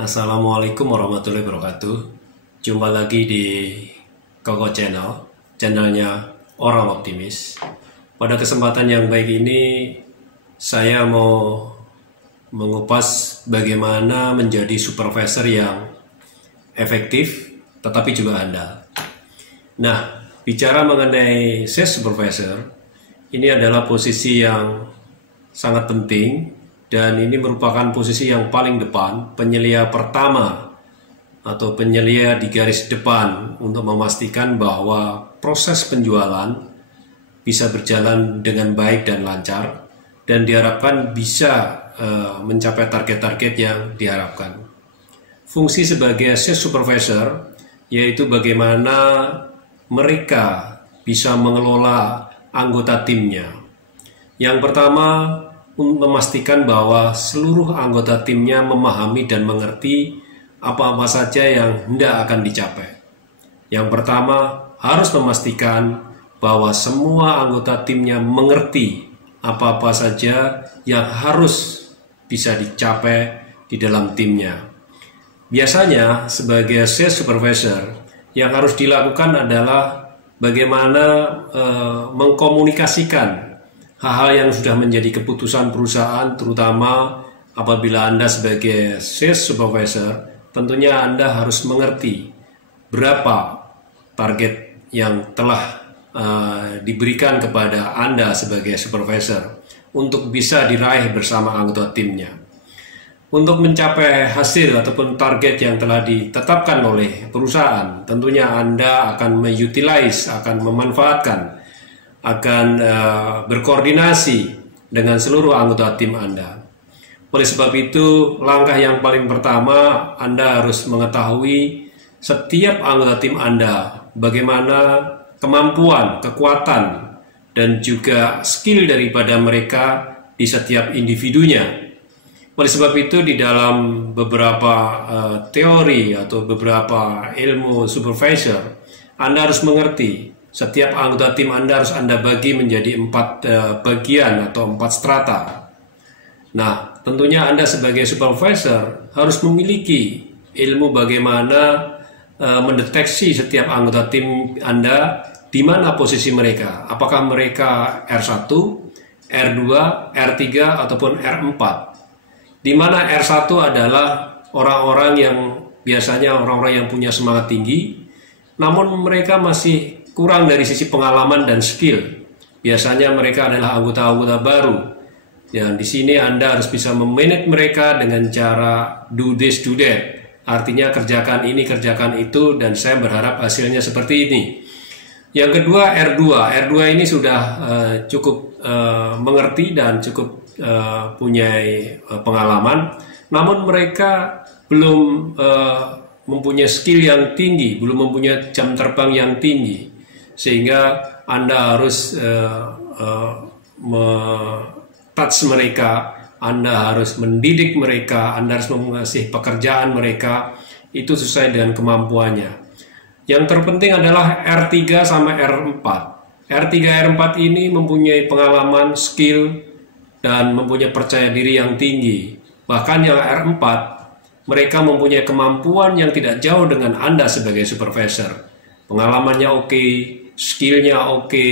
Assalamualaikum warahmatullahi wabarakatuh. Jumpa lagi di Koko Channel, channelnya Orang Optimis. Pada kesempatan yang baik ini, saya mau mengupas bagaimana menjadi supervisor yang efektif tetapi juga andal. Nah, bicara mengenai sales supervisor, ini adalah posisi yang sangat penting. Dan ini merupakan posisi yang paling depan, penyelia pertama atau penyelia di garis depan untuk memastikan bahwa proses penjualan bisa berjalan dengan baik dan lancar dan diharapkan bisa mencapai target-target yang diharapkan. Fungsi sebagai sales supervisor yaitu bagaimana mereka bisa mengelola anggota timnya. Yang pertama, memastikan bahwa seluruh anggota timnya memahami dan mengerti apa-apa saja yang hendak akan dicapai. Yang pertama, harus memastikan bahwa semua anggota timnya mengerti apa-apa saja yang harus bisa dicapai di dalam timnya. Biasanya, sebagai sales supervisor, yang harus dilakukan adalah bagaimana mengkomunikasikan hal-hal yang sudah menjadi keputusan perusahaan, terutama apabila Anda sebagai sales supervisor, tentunya Anda harus mengerti berapa target yang telah diberikan kepada Anda sebagai supervisor untuk bisa diraih bersama anggota timnya. Untuk mencapai hasil ataupun target yang telah ditetapkan oleh perusahaan, tentunya Anda akan mengutilize, akan memanfaatkan, akan berkoordinasi dengan seluruh anggota tim Anda. Oleh sebab itu, langkah yang paling pertama, Anda harus mengetahui setiap anggota tim Anda, bagaimana kemampuan, kekuatan, dan juga skill daripada mereka di setiap individunya. Oleh sebab itu, di dalam beberapa teori atau beberapa ilmu supervisor, Anda harus mengerti setiap anggota tim Anda harus Anda bagi menjadi 4 bagian atau 4 strata. Nah, tentunya Anda sebagai supervisor harus memiliki ilmu bagaimana mendeteksi setiap anggota tim Anda di mana posisi mereka. Apakah mereka R1, R2, R3, ataupun R4. Di mana R1 adalah orang-orang yang biasanya orang-orang yang punya semangat tinggi, namun mereka masih kurang dari sisi pengalaman dan skill. Biasanya mereka adalah anggota-anggota baru. Dan di sini Anda harus bisa memanage mereka dengan cara do this, do that. Artinya kerjakan ini, kerjakan itu, dan saya berharap hasilnya seperti ini. Yang kedua, R2. R2 ini sudah cukup mengerti dan cukup punya pengalaman. Namun mereka belum mempunyai skill yang tinggi, belum mempunyai jam terbang yang tinggi. Sehingga Anda harus touch mereka, Anda harus mendidik mereka, Anda harus mengasih pekerjaan mereka, itu sesuai dengan kemampuannya. Yang terpenting adalah R3 sama R4. R3, R4 ini mempunyai pengalaman, skill, dan mempunyai percaya diri yang tinggi. Bahkan yang R4, mereka mempunyai kemampuan yang tidak jauh dengan Anda sebagai supervisor. Pengalamannya oke, skillnya oke,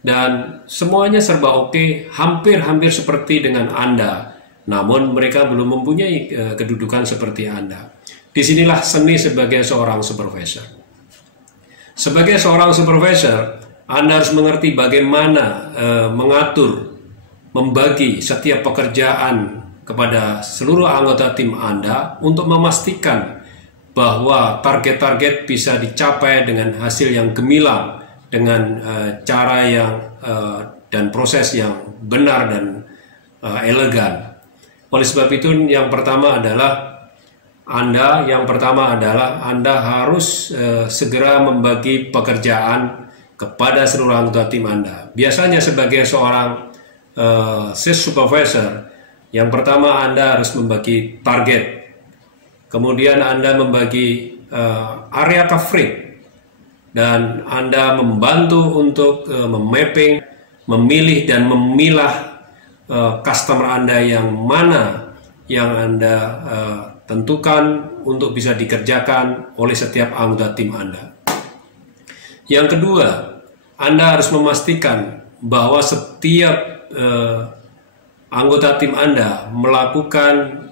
dan semuanya serba oke, hampir-hampir seperti dengan Anda. Namun mereka belum mempunyai kedudukan seperti Anda. Disinilah seni sebagai seorang supervisor. Sebagai seorang supervisor, Anda harus mengerti bagaimana mengatur, membagi setiap pekerjaan kepada seluruh anggota tim Anda untuk memastikan bahwa target-target bisa dicapai dengan hasil yang gemilang, dengan cara yang dan proses yang benar dan elegan. Oleh sebab itu, yang pertama adalah Anda harus segera membagi pekerjaan kepada seluruh anggota tim Anda. Biasanya sebagai seorang sales supervisor, yang pertama Anda harus membagi target. Kemudian Anda membagi area coverage, dan Anda membantu untuk memapping, memilih dan memilah customer Anda yang mana yang Anda tentukan untuk bisa dikerjakan oleh setiap anggota tim Anda. Yang kedua, Anda harus memastikan bahwa setiap anggota tim Anda melakukan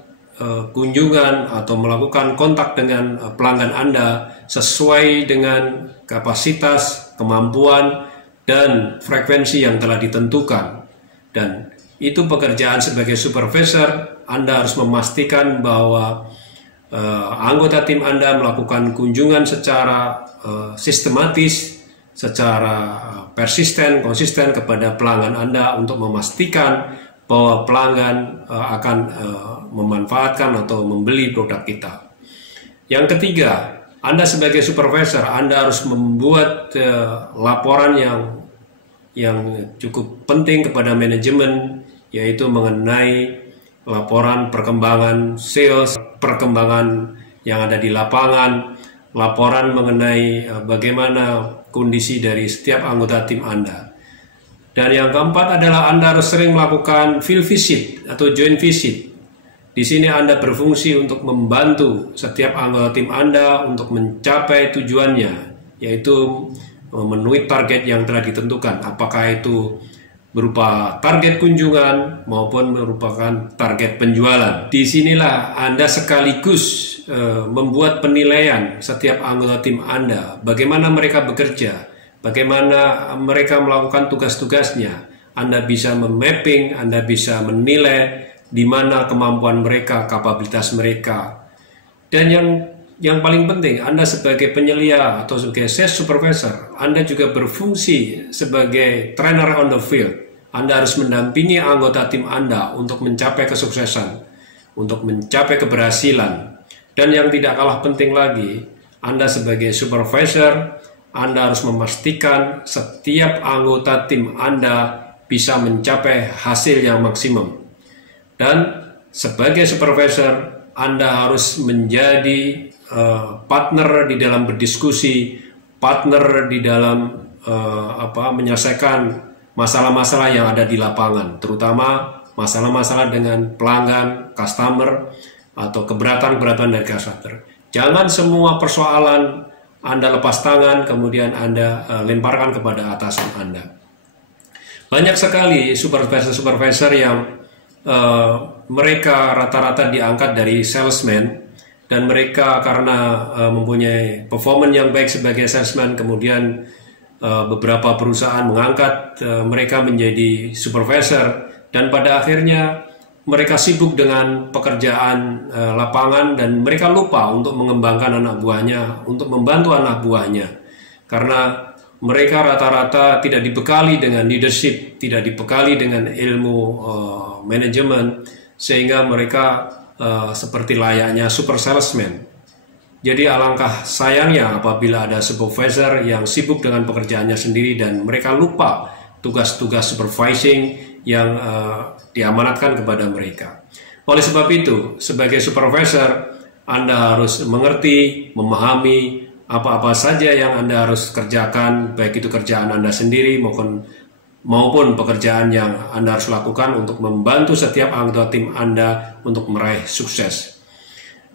kunjungan atau melakukan kontak dengan pelanggan Anda sesuai dengan kapasitas, kemampuan, dan frekuensi yang telah ditentukan. Dan itu pekerjaan sebagai supervisor. Anda harus memastikan bahwa anggota tim Anda melakukan kunjungan secara sistematis, secara persisten, konsisten kepada pelanggan Anda untuk memastikan bahwa pelanggan akan memanfaatkan atau membeli produk kita. Yang ketiga, Anda sebagai supervisor, Anda harus membuat laporan yang cukup penting kepada manajemen, yaitu mengenai laporan perkembangan sales, perkembangan yang ada di lapangan, laporan mengenai bagaimana kondisi dari setiap anggota tim Anda. Dan yang keempat adalah Anda harus sering melakukan field visit atau joint visit. Di sini Anda berfungsi untuk membantu setiap anggota tim Anda untuk mencapai tujuannya, yaitu memenuhi target yang telah ditentukan. Apakah itu berupa target kunjungan maupun merupakan target penjualan. Disinilah Anda sekaligus membuat penilaian setiap anggota tim Anda, bagaimana mereka bekerja, bagaimana mereka melakukan tugas-tugasnya. Anda bisa memapping, Anda bisa menilai di mana kemampuan mereka, kapabilitas mereka. Dan yang paling penting, Anda sebagai penyelia atau sebagai sales supervisor, Anda juga berfungsi sebagai trainer on the field. Anda harus mendampingi anggota tim Anda untuk mencapai kesuksesan, untuk mencapai keberhasilan. Dan yang tidak kalah penting lagi, Anda sebagai supervisor, Anda harus memastikan setiap anggota tim Anda bisa mencapai hasil yang maksimum. Dan sebagai supervisor, Anda harus menjadi partner di dalam berdiskusi, partner di dalam menyelesaikan masalah-masalah yang ada di lapangan, terutama masalah-masalah dengan pelanggan, customer, atau keberatan-keberatan dari customer. Jangan semua persoalan Anda lepas tangan, kemudian Anda lemparkan kepada atasan Anda. Banyak sekali supervisor-supervisor yang mereka rata-rata diangkat dari salesman, dan mereka karena mempunyai performance yang baik sebagai salesman, kemudian beberapa perusahaan mengangkat mereka menjadi supervisor, dan pada akhirnya mereka sibuk dengan pekerjaan lapangan dan mereka lupa untuk mengembangkan anak buahnya, untuk membantu anak buahnya. Karena mereka rata-rata tidak dibekali dengan leadership, tidak dibekali dengan ilmu manajemen, sehingga mereka seperti layaknya super salesman. Jadi alangkah sayangnya apabila ada supervisor yang sibuk dengan pekerjaannya sendiri dan mereka lupa tugas-tugas supervising yang diamanatkan kepada mereka. Oleh sebab itu, sebagai supervisor, Anda harus mengerti, memahami apa-apa saja yang Anda harus kerjakan, baik itu kerjaan Anda sendiri maupun pekerjaan yang Anda harus lakukan untuk membantu setiap anggota tim Anda untuk meraih sukses.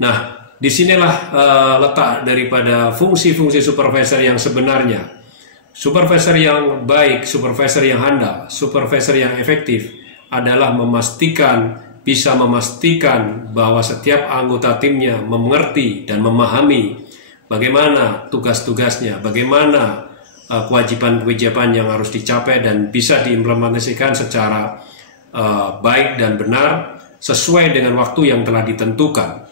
Nah, disinilah letak daripada fungsi-fungsi supervisor yang sebenarnya. Supervisor yang baik, supervisor yang handal, supervisor yang efektif adalah bisa memastikan bahwa setiap anggota timnya mengerti dan memahami bagaimana tugas-tugasnya, bagaimana kewajiban-kewajiban yang harus dicapai dan bisa diimplementasikan secara baik dan benar sesuai dengan waktu yang telah ditentukan.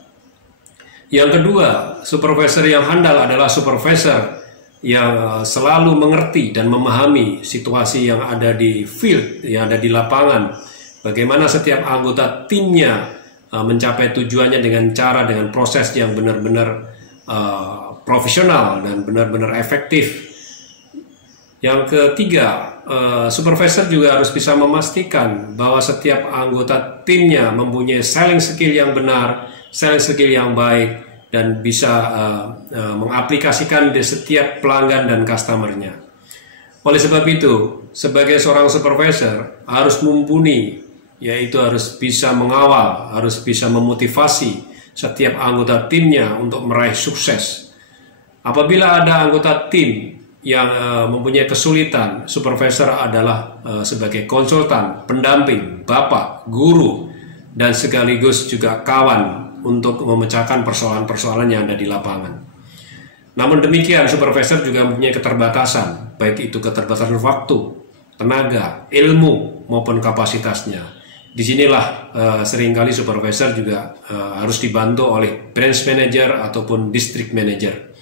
Yang kedua, supervisor yang handal adalah supervisor yang selalu mengerti dan memahami situasi yang ada di field, yang ada di lapangan. Bagaimana setiap anggota timnya mencapai tujuannya dengan proses yang benar-benar profesional dan benar-benar efektif. Yang ketiga, supervisor juga harus bisa memastikan bahwa setiap anggota timnya mempunyai selling skill yang benar, selling skill yang baik, dan bisa mengaplikasikan di setiap pelanggan dan customernya. Oleh sebab itu, sebagai seorang supervisor harus mumpuni, yaitu harus bisa mengawal, harus bisa memotivasi setiap anggota timnya untuk meraih sukses. Apabila ada anggota tim yang mempunyai kesulitan, supervisor adalah sebagai konsultan, pendamping, bapak, guru, dan sekaligus juga kawan untuk memecahkan persoalan-persoalan yang ada di lapangan. Namun demikian, supervisor juga mempunyai keterbatasan, baik itu keterbatasan waktu, tenaga, ilmu, maupun kapasitasnya. Disinilah seringkali supervisor juga harus dibantu oleh branch manager ataupun district manager.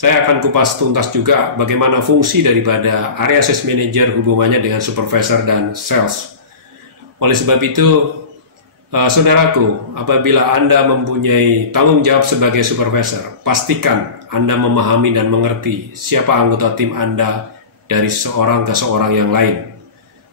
Saya akan kupas tuntas juga bagaimana fungsi daripada area sales manager hubungannya dengan supervisor dan sales. Oleh sebab itu, saudaraku, apabila Anda mempunyai tanggung jawab sebagai supervisor, pastikan Anda memahami dan mengerti siapa anggota tim Anda dari seorang ke seorang yang lain.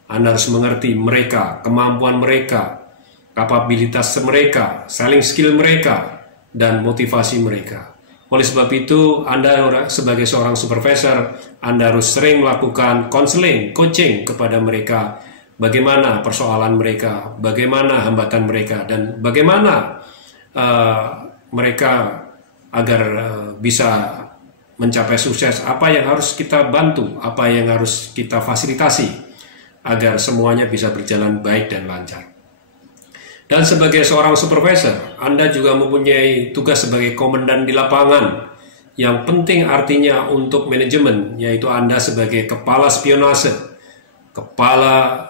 Anda harus mengerti mereka, kemampuan mereka, kapabilitas mereka, selling skill mereka, dan motivasi mereka. Oleh sebab itu, Anda sebagai seorang supervisor, Anda harus sering melakukan counseling, coaching kepada mereka. Bagaimana persoalan mereka, bagaimana hambatan mereka, dan bagaimana mereka agar bisa mencapai sukses. Apa yang harus kita bantu, apa yang harus kita fasilitasi agar semuanya bisa berjalan baik dan lancar. Dan sebagai seorang supervisor, Anda juga mempunyai tugas sebagai komandan di lapangan. Yang penting artinya untuk manajemen, yaitu Anda sebagai kepala spionase, kepala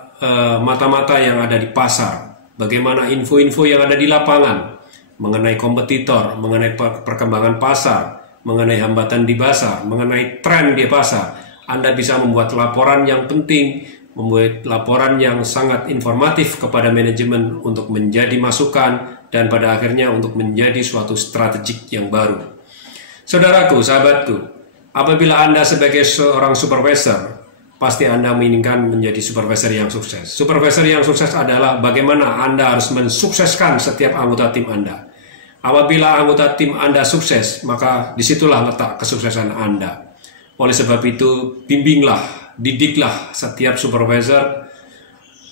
mata-mata yang ada di pasar, bagaimana info-info yang ada di lapangan mengenai kompetitor, mengenai perkembangan pasar, mengenai hambatan di pasar, mengenai tren di pasar. Anda bisa membuat laporan yang penting, membuat laporan yang sangat informatif kepada manajemen untuk menjadi masukan dan pada akhirnya untuk menjadi suatu strategik yang baru. Saudaraku, sahabatku, apabila Anda sebagai seorang supervisor, pasti Anda menginginkan menjadi supervisor yang sukses. Supervisor yang sukses adalah bagaimana Anda harus mensukseskan setiap anggota tim Anda. Apabila anggota tim Anda sukses, maka disitulah letak kesuksesan Anda. Oleh sebab itu, bimbinglah, didiklah setiap supervisor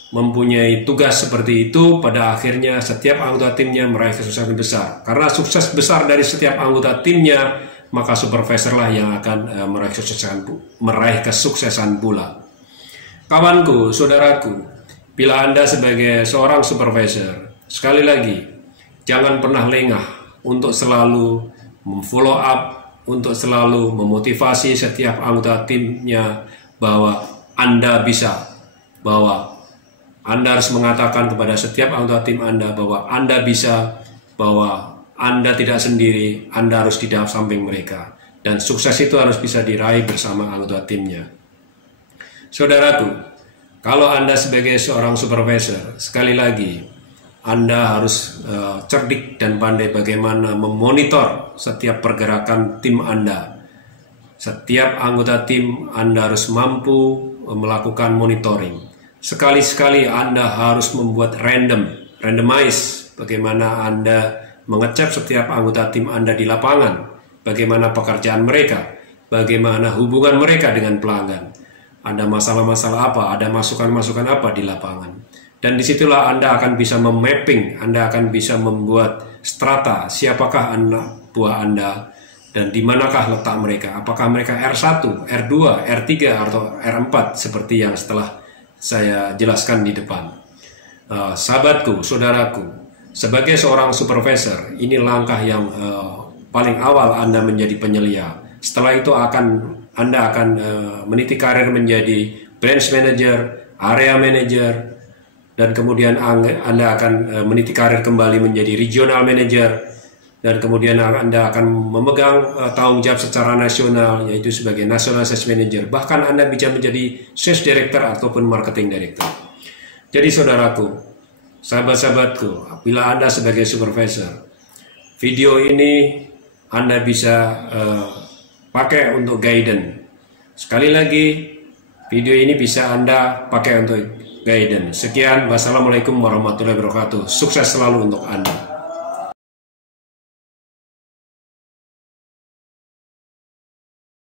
mempunyai tugas seperti itu. Pada akhirnya setiap anggota timnya meraih kesuksesan besar. Karena sukses besar dari setiap anggota timnya, maka supervisorlah yang akan meraih kesuksesan pula. Kawanku, saudaraku, bila Anda sebagai seorang supervisor, sekali lagi, jangan pernah lengah untuk selalu memfollow up, untuk selalu memotivasi setiap anggota timnya bahwa Anda bisa, bahwa Anda harus mengatakan kepada setiap anggota tim Anda bahwa Anda bisa, bahwa Anda tidak sendiri, Anda harus di samping mereka. Dan sukses itu harus bisa diraih bersama anggota timnya. Saudaraku, kalau Anda sebagai seorang supervisor, sekali lagi, Anda harus cerdik dan pandai bagaimana memonitor setiap pergerakan tim Anda. Setiap anggota tim Anda harus mampu melakukan monitoring. Sekali-sekali Anda harus membuat randomize, bagaimana Anda mengecek setiap anggota tim Anda di lapangan, bagaimana pekerjaan mereka, bagaimana hubungan mereka dengan pelanggan, ada masalah-masalah apa, ada masukan-masukan apa di lapangan. Dan disitulah Anda akan bisa memapping, Anda akan bisa membuat strata, siapakah anak buah Anda, dan di manakah letak mereka, apakah mereka R1, R2, R3, atau R4, seperti yang setelah saya jelaskan di depan. Sahabatku, saudaraku, sebagai seorang supervisor, ini langkah yang paling awal Anda menjadi penyelia. Setelah itu Anda akan meniti karir menjadi branch manager, area manager, dan kemudian Anda akan meniti karir kembali menjadi regional manager, dan kemudian Anda akan memegang tanggung jawab secara nasional, yaitu sebagai national sales manager. Bahkan Anda bisa menjadi sales director ataupun marketing director. Jadi saudaraku, sahabat-sahabatku, bila Anda sebagai supervisor, video ini Anda bisa pakai untuk guidance. Sekali lagi, video ini bisa Anda pakai untuk guidance. Sekian, wassalamualaikum warahmatullahi wabarakatuh. Sukses selalu untuk Anda.